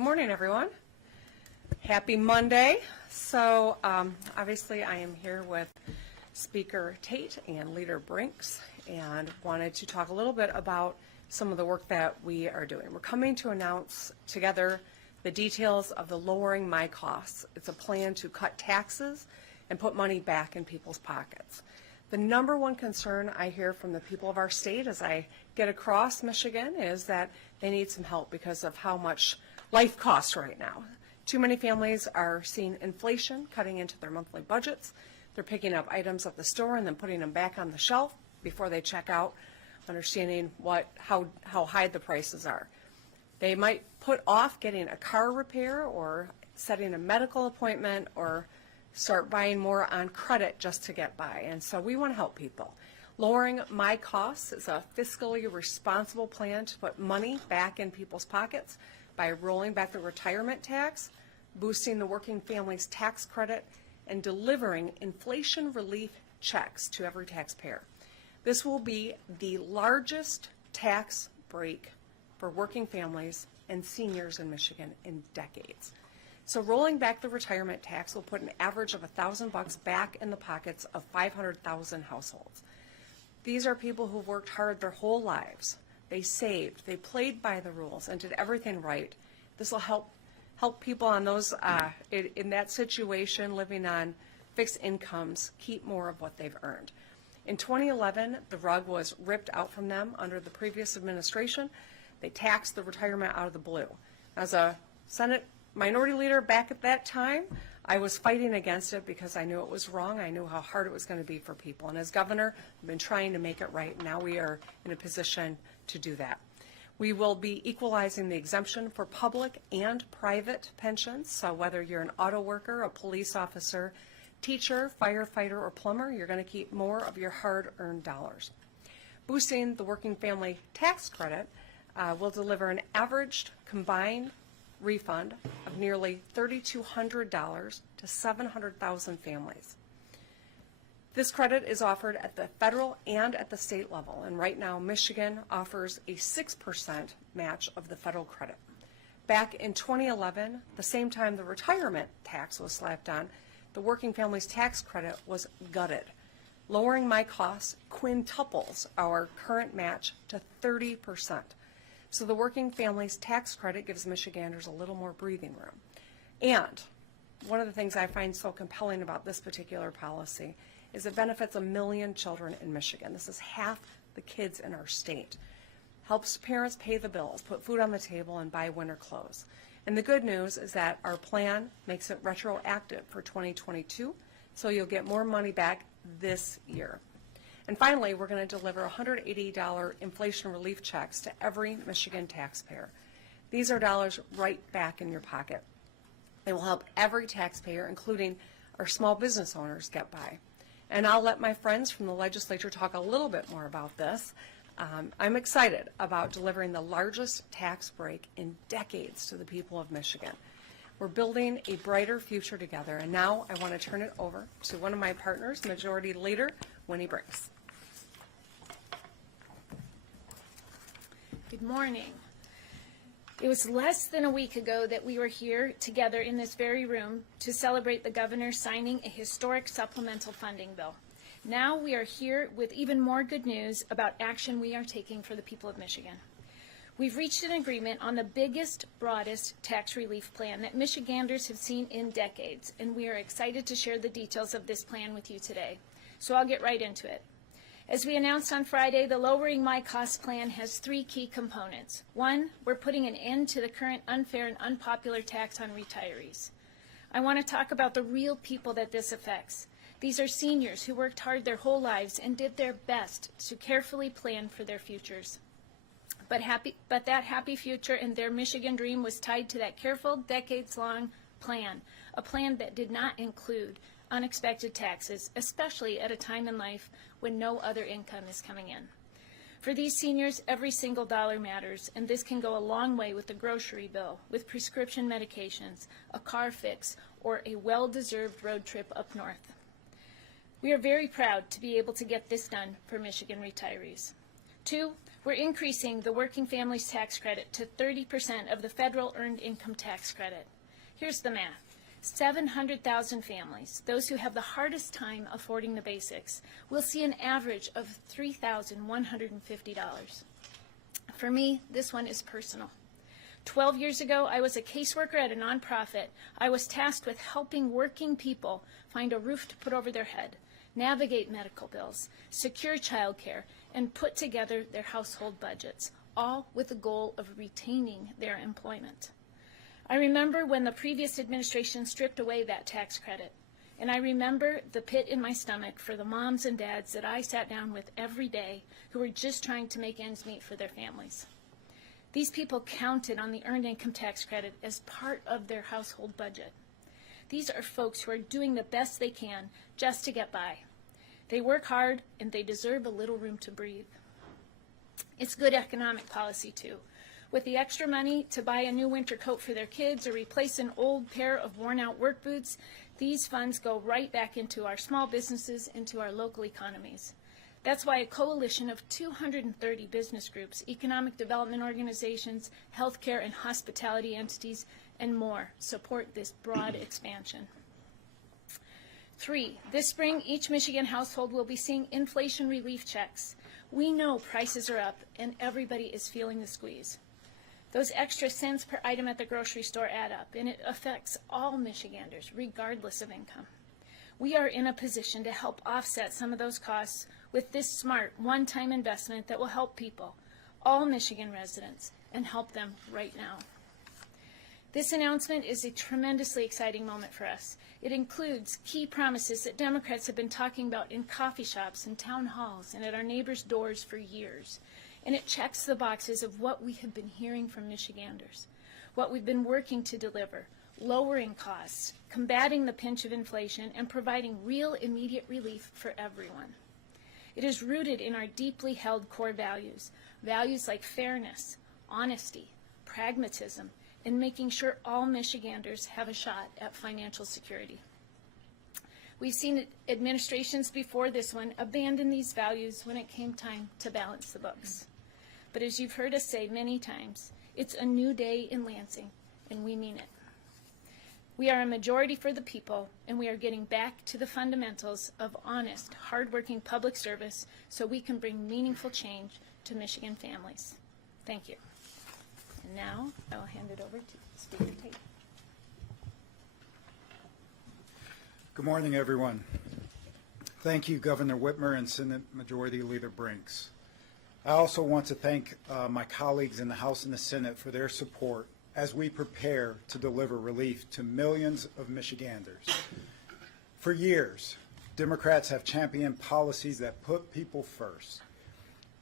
Good morning, everyone. Happy Monday. So obviously I am here with Speaker Tate and Leader Brinks and wanted to talk a little bit about some of the work that we are doing. We're coming to announce together the details of the Lowering My Costs. It's a plan to cut taxes and put money back in people's pockets. The number one concern I hear from the people of our state as I get across Michigan is that they need some help because of how much life costs right now. Too many families are seeing inflation cutting into their monthly budgets. They're picking up items at the store and then putting them back on the shelf before they check out, understanding how high the prices are. They might put off getting a car repair or setting a medical appointment or start buying more on credit just to get by. And so we want to help people. Lowering My Costs is a fiscally responsible plan to put money back in people's pockets by rolling back the retirement tax, boosting the working family's tax credit, and delivering inflation relief checks to every taxpayer. This will be the largest tax break for working families and seniors in Michigan in decades. So rolling back the retirement tax will put an average of $1,000 back in the pockets of 500,000 households. These are people who've worked hard their whole lives. They saved, they played by the rules, and did everything right. This will help people on those in that situation living on fixed incomes keep more of what they've earned. In 2011, the rug was ripped out from them under the previous administration. They taxed the retirement out of the blue. As a Senate minority leader back at that time, I was fighting against it because I knew it was wrong. I knew how hard it was going to be for people. And as governor, I've been trying to make it right. Now we are in a position to do that. We will be equalizing the exemption for public and private pensions. So whether you're an auto worker, a police officer, teacher, firefighter, or plumber, you're going to keep more of your hard-earned dollars. Boosting the working family tax credit will deliver an averaged combined refund of nearly $3,200 to 700,000 families. This credit is offered at the federal and at the state level, and right now Michigan offers a 6% match of the federal credit. Back in 2011, the same time the retirement tax was slapped on, the working family's tax credit was gutted. Lowering My Costs quintuples our current match to 30%. So the working family's tax credit gives Michiganders a little more breathing room. And one of the things I find so compelling about this particular policy is it benefits 1 million children in Michigan. This is half the kids in our state. Helps parents pay the bills, put food on the table, and buy winter clothes. And the good news is that our plan makes it retroactive for 2022, so you'll get more money back this year. And finally, we're going to deliver $180 inflation relief checks to every Michigan taxpayer. These are dollars right back in your pocket. It will help every taxpayer, including our small business owners, get by. And I'll let my friends from the legislature talk a little bit more about this. I'm excited about delivering the largest tax break in decades to the people of Michigan. We're building a brighter future together, and now I want to turn it over to one of my partners, Majority Leader Winnie Brinks. Good morning. It was less than a week ago that we were here together in this very room to celebrate the governor signing a historic supplemental funding bill. Now we are here with even more good news about action we are taking for the people of Michigan. We've reached an agreement on the biggest, broadest tax relief plan that Michiganders have seen in decades, and we are excited to share the details of this plan with you today. So I'll get right into it. As we announced on Friday, the Lowering My Costs plan has 3 key components. 1, we're putting an end to the current unfair and unpopular tax on retirees. I want to talk about the real people that this affects. These are seniors who worked hard their whole lives and did their best to carefully plan for their futures. But that happy future and their Michigan dream was tied to that careful, decades-long plan, a plan that did not include unexpected taxes, especially at a time in life when no other income is coming in. For these seniors, every single dollar matters, and this can go a long way with the grocery bill, with prescription medications, a car fix, or a well-deserved road trip up north. We are very proud to be able to get this done for Michigan retirees. 2, We're increasing the Working Families Tax Credit to 30% of the federal Earned Income Tax Credit. Here's the math. 700,000 families, those who have the hardest time affording the basics, will see an average of $3,150. For me, this one is personal. 12 years ago, I was a caseworker at a nonprofit. I was tasked with helping working people find a roof to put over their head, navigate medical bills, secure childcare, and put together their household budgets, all with the goal of retaining their employment. I remember when the previous administration stripped away that tax credit, and I remember the pit in my stomach for the moms and dads that I sat down with every day who were just trying to make ends meet for their families. These people counted on the Earned Income Tax Credit as part of their household budget. These are folks who are doing the best they can just to get by. They work hard, and they deserve a little room to breathe. It's good economic policy, too. With the extra money to buy a new winter coat for their kids or replace an old pair of worn-out work boots, these funds go right back into our small businesses, into our local economies. That's why a coalition of 230 business groups, economic development organizations, healthcare and hospitality entities, and more support this broad expansion. 3, this spring, each Michigan household will be seeing inflation relief checks. We know prices are up and everybody is feeling the squeeze. Those extra cents per item at the grocery store add up, and it affects all Michiganders, regardless of income. We are in a position to help offset some of those costs with this smart, one-time investment that will help people, all Michigan residents, and help them right now. This announcement is a tremendously exciting moment for us. It includes key promises that Democrats have been talking about in coffee shops and town halls and at our neighbors' doors for years. And it checks the boxes of what we have been hearing from Michiganders, what we've been working to deliver, lowering costs, combating the pinch of inflation, and providing real immediate relief for everyone. It is rooted in our deeply held core values, values like fairness, honesty, pragmatism, and making sure all Michiganders have a shot at financial security. We've seen administrations before this one abandon these values when it came time to balance the books. But as you've heard us say many times, it's a new day in Lansing, and we mean it. We are a majority for the people, and we are getting back to the fundamentals of honest, hardworking public service so we can bring meaningful change to Michigan families. Thank you. And now I will hand it over to Speaker Tate. Good morning, everyone. Thank you, Governor Whitmer and Senate Majority Leader Brinks. I also want to thank my colleagues in the House and the Senate for their support as we prepare to deliver relief to millions of Michiganders. For years, Democrats have championed policies that put people first.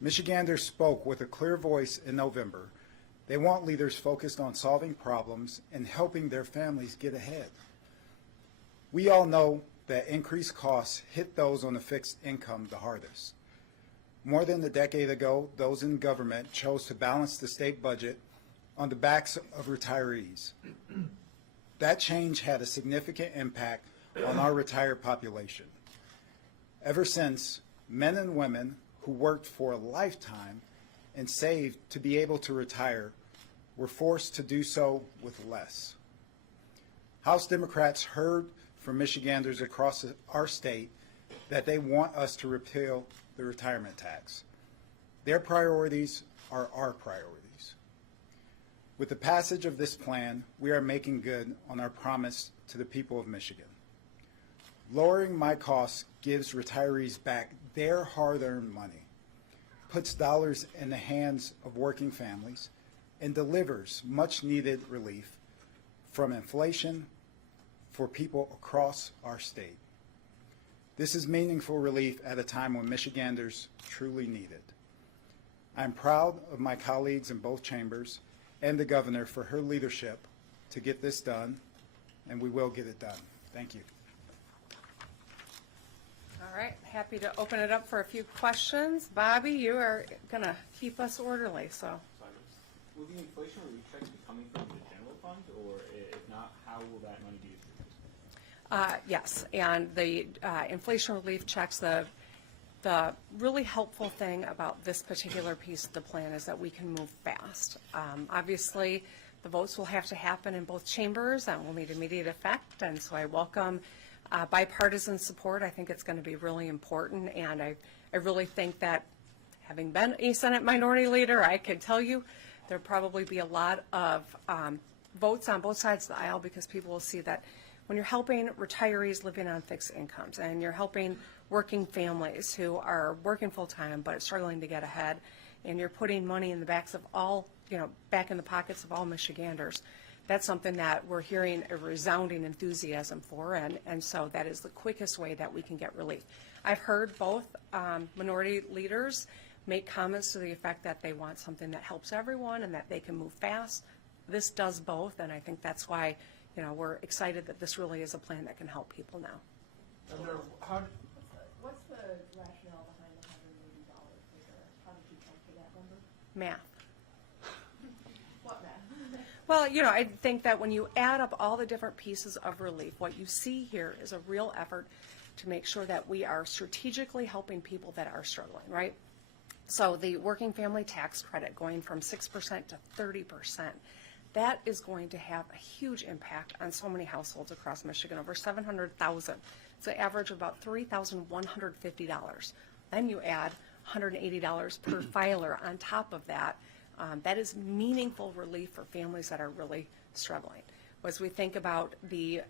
Michiganders spoke with a clear voice in November. They want leaders focused on solving problems and helping their families get ahead. We all know that increased costs hit those on a fixed income the hardest. More than a decade ago, those in government chose to balance the state budget on the backs of retirees. That change had a significant impact on our retired population. Ever since, men and women who worked for a lifetime and saved to be able to retire were forced to do so with less. House Democrats heard from Michiganders across our state that they want us to repeal the retirement tax. Their priorities are our priorities. With the passage of this plan, we are making good on our promise to the people of Michigan. Lowering my costs gives retirees back their hard-earned money, puts dollars in the hands of working families, and delivers much-needed relief from inflation for people across our state. This is meaningful relief at a time when Michiganders truly need it. I'm proud of my colleagues in both chambers and the governor for her leadership to get this done, and we will get it done. Thank you. All right, happy to open it up for a few questions. Bobby, you are going to keep us orderly, so. Will the inflation relief checks be coming from the general fund, or if not, how will that money be distributed? Yes, and the inflation relief checks, the the really helpful thing about this particular piece of the plan is that we can move fast. Obviously, the votes will have to happen in both chambers and will need immediate effect, and so I welcome bipartisan support. I think it's going to be really important, and I really think that, having been a Senate Minority Leader, I can tell you there'll probably be a lot of votes on both sides of the aisle, because people will see that when you're helping retirees living on fixed incomes, and you're helping working families who are working full-time but struggling to get ahead, and you're putting money in the backs of all, back in the pockets of all Michiganders, that's something that we're hearing a resounding enthusiasm for, and so that is the quickest way that we can get relief. I've heard both minority leaders make comments to the effect that they want something that helps everyone and that they can move fast. This does both, and I think that's why, we're excited that this really is a plan that can help people now. What's the rationale behind the $180 figure? How did you come to that number? Math. What math? Well, I think that when you add up all the different pieces of relief, what you see here is a real effort to make sure that we are strategically helping people that are struggling, right? So the working family tax credit going from 6% to 30%, that is going to have a huge impact on so many households across Michigan, over 700,000. It's an average of about $3,150. Then you add $180 per filer on top of that. That is meaningful relief for families that are really struggling. As we think about the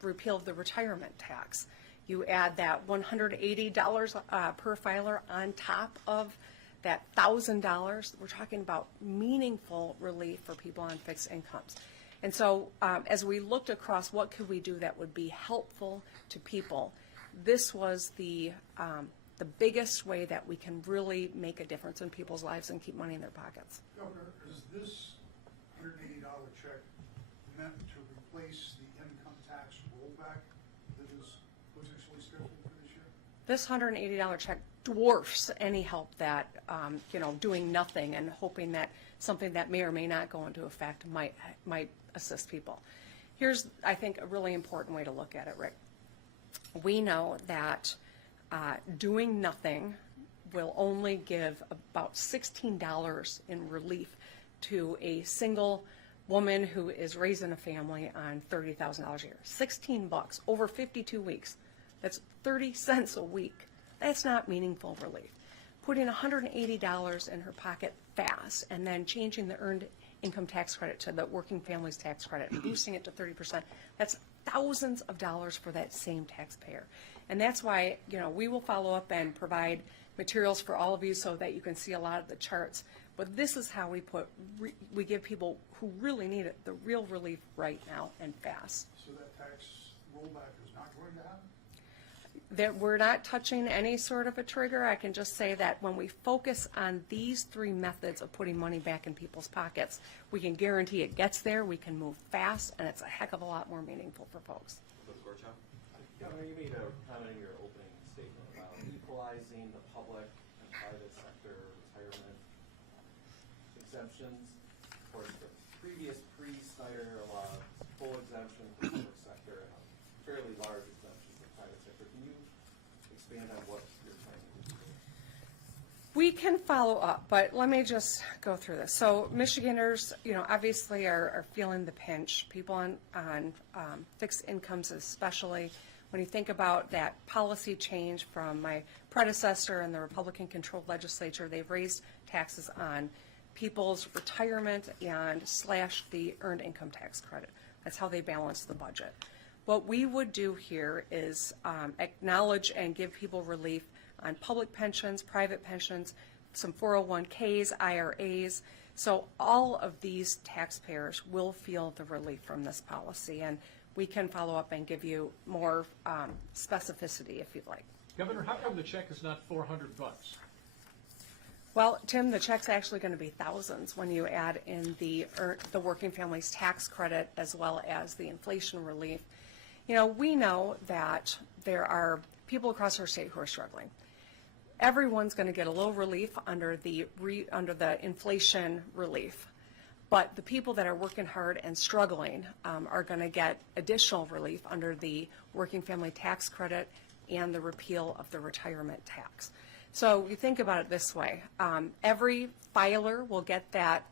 repeal of the retirement tax, you add that $180 per filer on top of that $1,000. We're talking about meaningful relief for people on fixed incomes. And so as we looked across what could we do that would be helpful to people, this was the biggest way that we can really make a difference in people's lives and keep money in their pockets. Governor, is this $180 check meant to replace the income tax rollback that is potentially scheduled for this year? This $180 check dwarfs any help that, doing nothing and hoping that something that may or may not go into effect might assist people. Here's, I think, a really important way to look at it, Rick. We know that doing nothing will only give about $16 in relief to a single woman who is raising a family on $30,000 a year. 16 bucks over 52 weeks. That's 30 cents a week. That's not meaningful relief. Putting $180 in her pocket fast and then changing the earned income tax credit to the working families tax credit and boosting it to 30%, that's thousands of dollars for that same taxpayer. And that's why, we will follow up and provide materials for all of you so that you can see a lot of the charts. But this is how we give people who really need it the real relief right now and fast. So that tax rollback is not going to happen? That we're not touching any sort of a trigger. I can just say that when we focus on these three methods of putting money back in people's pockets, we can guarantee it gets there, we can move fast, and it's a heck of a lot more meaningful for folks. Governor, you made a comment in your opening statement about equalizing the public and private sector retirement exemptions. Of course, the previous pre-Snyder allowed full exemption for the public sector and a fairly large exemption for the private sector. Can you expand on what you're trying to do? We can follow up, but let me just go through this. So Michiganders, obviously are feeling the pinch. People on fixed incomes especially. When you think about that policy change from my predecessor and the Republican-controlled legislature, they've raised taxes on people's retirement and slashed the earned income tax credit. That's how they balance the budget. What we would do here is acknowledge and give people relief on public pensions, private pensions, some 401ks, IRAs. So all of these taxpayers will feel the relief from this policy, and we can follow up and give you more specificity if you'd like. Governor, how come the check is not $400? Well, Tim, the check's actually going to be thousands when you add in the working families tax credit as well as the inflation relief. We know that there are people across our state who are struggling. Everyone's going to get a little relief under the inflation relief. But the people that are working hard and struggling are going to get additional relief under the working family tax credit and the repeal of the retirement tax. So you think about it this way. Every filer will get that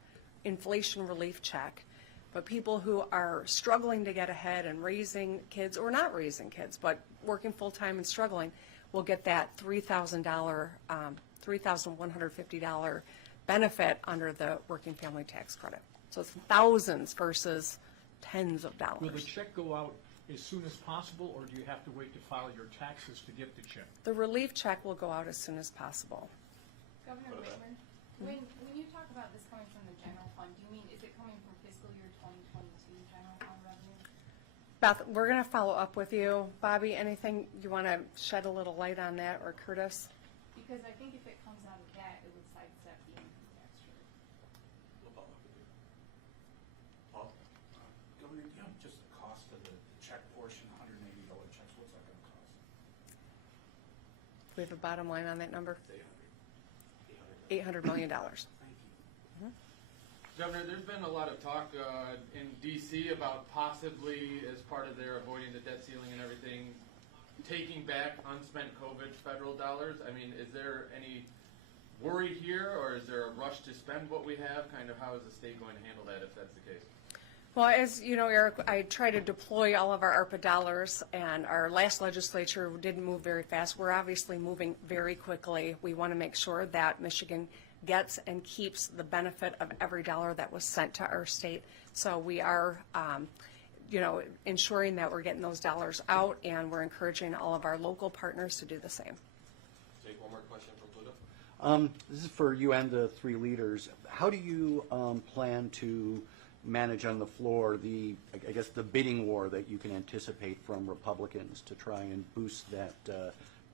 inflation relief check, but people who are struggling to get ahead and raising kids, or not raising kids, but working full-time and struggling, will get that $3,150 benefit under the working family tax credit. So it's thousands versus tens of dollars. Will the check go out as soon as possible, or do you have to wait to file your taxes to get the check? The relief check will go out as soon as possible. Governor Whitmer, when you talk about this coming from the general fund, do you mean, is it coming from fiscal year 2022 general fund revenue? Beth, we're going to follow up with you. Bobby, anything you want to shed a little light on that, or Curtis? Because I think if it comes out of that, it would sidestep the income tax rate. We'll follow up with you. Paul? Governor, do you have just the cost of the check portion, $180 checks, what's that gonna cost? Do we have a bottom line on that number? It's $800 million. $800 million. Thank you. Governor, there's been a lot of talk in D.C. about possibly, as part of their avoiding the debt ceiling and everything, taking back unspent COVID federal dollars. I mean, is there any worry here, or is there a rush to spend what we have? Kind of how is the state going to handle that if that's the case? Well, as you know, Eric, I try to deploy all of our ARPA dollars, and our last legislature didn't move very fast. We're obviously moving very quickly. We want to make sure that Michigan gets and keeps the benefit of every dollar that was sent to our state. So we are, ensuring that we're getting those dollars out, and we're encouraging all of our local partners to do the same. Take one more question from Pluto. This is for you and the three leaders. How do you plan to manage on the floor the bidding war that you can anticipate from Republicans to try and boost that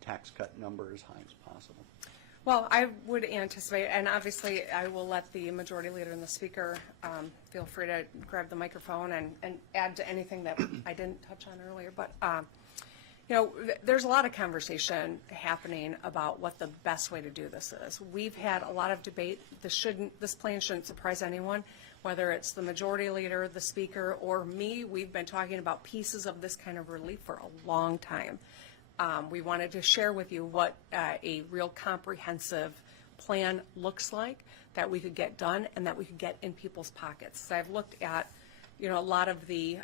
tax cut number as high as possible? Well, I would anticipate, and obviously I will let the majority leader and the speaker feel free to grab the microphone and add to anything that I didn't touch on earlier. But, there's a lot of conversation happening about what the best way to do this is. We've had a lot of debate. This plan shouldn't surprise anyone, whether it's the majority leader, the speaker, or me. We've been talking about pieces of this kind of relief for a long time. We wanted to share with you what a real comprehensive plan looks like that we could get done and that we could get in people's pockets. So I've looked at, a lot of the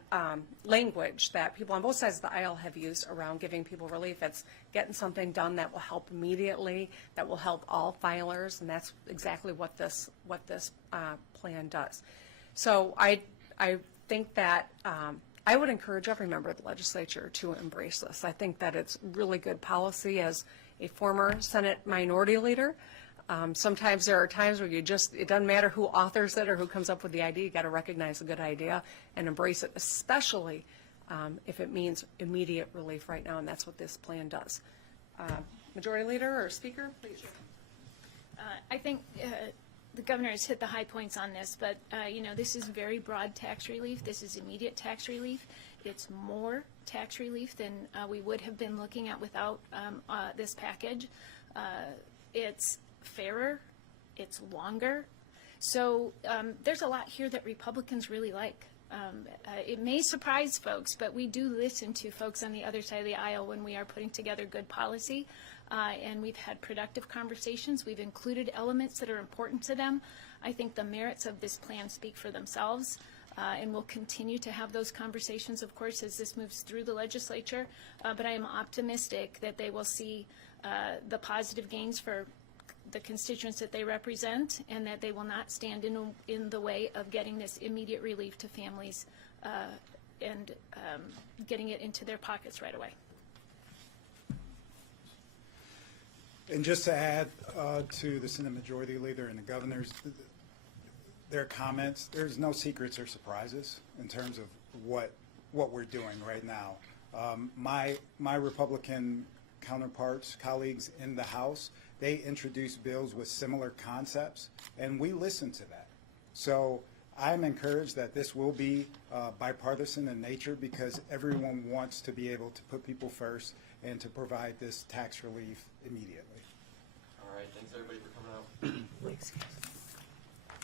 language that people on both sides of the aisle have used around giving people relief. It's getting something done that will help immediately, that will help all filers, and that's exactly what this plan does. So I think that I would encourage every member of the legislature to embrace this. I think that it's really good policy. As a former Senate minority leader, sometimes there are times where it doesn't matter who authors it or who comes up with the idea. You got to recognize a good idea and embrace it, especially if it means immediate relief right now, and that's what this plan does. Majority leader or speaker, please. I think the governor has hit the high points on this, but, this is very broad tax relief. This is immediate tax relief. It's more tax relief than we would have been looking at without this package. It's fairer. It's longer. So there's a lot here that Republicans really like. It may surprise folks, but we do listen to folks on the other side of the aisle when we are putting together good policy. And we've had productive conversations. We've included elements that are important to them. I think the merits of this plan speak for themselves, and we'll continue to have those conversations, of course, as this moves through the legislature. But I am optimistic that they will see the positive gains for the constituents that they represent, and that they will not stand in the way of getting this immediate relief to families and getting it into their pockets right away. And just to add to the Senate Majority Leader and the governors, their comments, there's no secrets or surprises in terms of what we're doing right now. My Republican counterparts, colleagues in the House, they introduced bills with similar concepts, and we listen to that. So I'm encouraged that this will be bipartisan in nature, because everyone wants to be able to put people first and to provide this tax relief immediately. All right, thanks everybody for coming out. Thanks, guys.